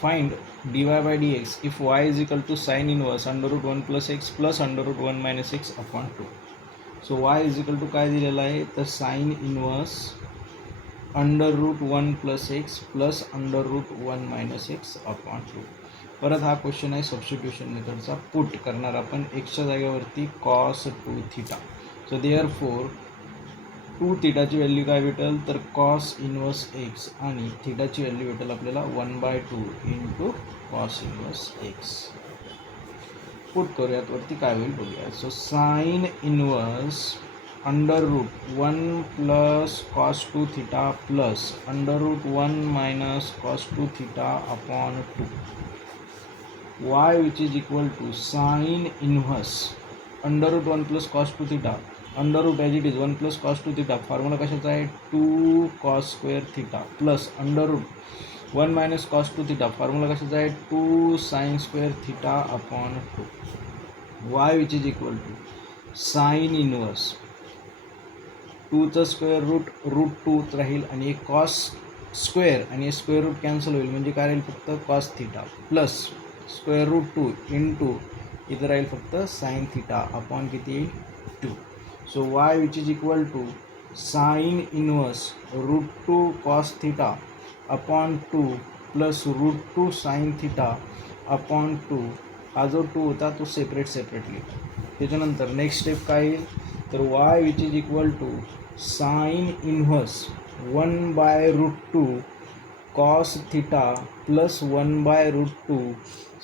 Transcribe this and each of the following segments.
Find dy by dx if y is equal to sin inverse under root 1 plus x plus under root 1 minus x upon 2. So y is equal to काय दिलेलं आहे तर sin inverse under root 1 plus x plus under root 1 minus x upon 2. परत हा question आहे substitution मेथडचा. Put करणार आपण एक्सच्या जागेवरती कॉस 2 थिटा. सो देअरफॉर 2 थिटाची व्हॅल्यू काय भेटेल तर कॉस इनवर्स एक्स आणि थिटाची व्हॅल्यू भेटेल आपल्याला 1/2 into cos inverse x. Put करूयात वरती काय होईल बघूया. So sine inverse under root 1 plus cos 2 theta plus under root 1 minus cos 2 theta upon 2 y which is equal to sine inverse under root 1 plus cos 2 theta under root as it is 1 plus cos 2 theta. Formula कशाचा आहे 2 cos square theta plus under root 1 minus cos 2 theta. Formula कशाचा आहे 2 sine square theta upon 2 y which is equal to sine inverse 2चं square root 2 राहील आणि एक cos square आणि square root cancel होईल म्हणजे काय राहील फक्त cos theta plus square root 2 into इथं राहील फक्त साइन थिटा अपॉन किती येईल 2. So y which is equal to sine inverse root 2 cos theta upon 2 plus root 2 sign theta upon 2. हा जो 2 होता तो सेपरेटली. त्याच्यानंतर नेक्स्ट स्टेप काय येईल तर y which is equal to sine inverse 1/√2 cos theta plus 1/√2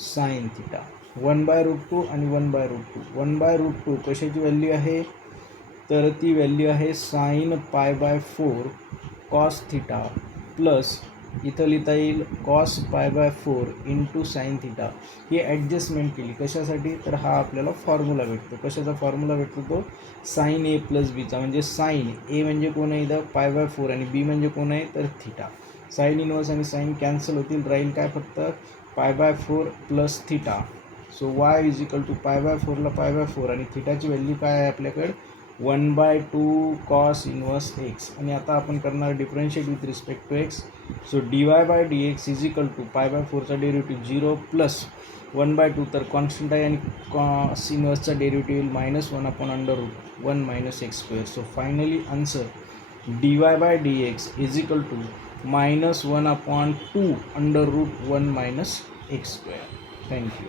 sine theta. 1/√2 आणि 1/√2. 1/√2 कशाची व्हॅल्यू आहे तर ती व्हॅल्यू आहे साइन π/4 कॉस थिटा प्लस इथं लिहिता येईल कॉस π/4 इंटू साइन थिटा. ही ॲडजस्टमेंट केली कशासाठी तर हा आपल्याला फॉर्म्युला भेटतो. कशाचा फॉर्म्युला भेटतो तो साइन ए प्लस बीचा. म्हणजे साइन ए म्हणजे कोण आहे इथं π/4 आणि बी म्हणजे कोण आहे तर थिटा. साइन इनवर्स आणि साइन कॅन्सल होतील राहील काय फक्त π/4 plus theta. So y is equal to π/4ला π/4 आणि थिटाची व्हॅल्यू काय आहे आपल्याकडे 1/2 कॉस इनवर्स एक्स. आणि आता आपण करणार differentiate with respect to x. So dy by dx is equal to π/4चा डेरिव्हेटिव्ह 0 प्लस 1/2 तर कॉन्स्टंट आहे आणि कॉस इनवर्सचा derivative -1 upon under root 1 minus x square. So finally answer dy by dx is equal to -1/2 under root 1 minus x square. Thank you.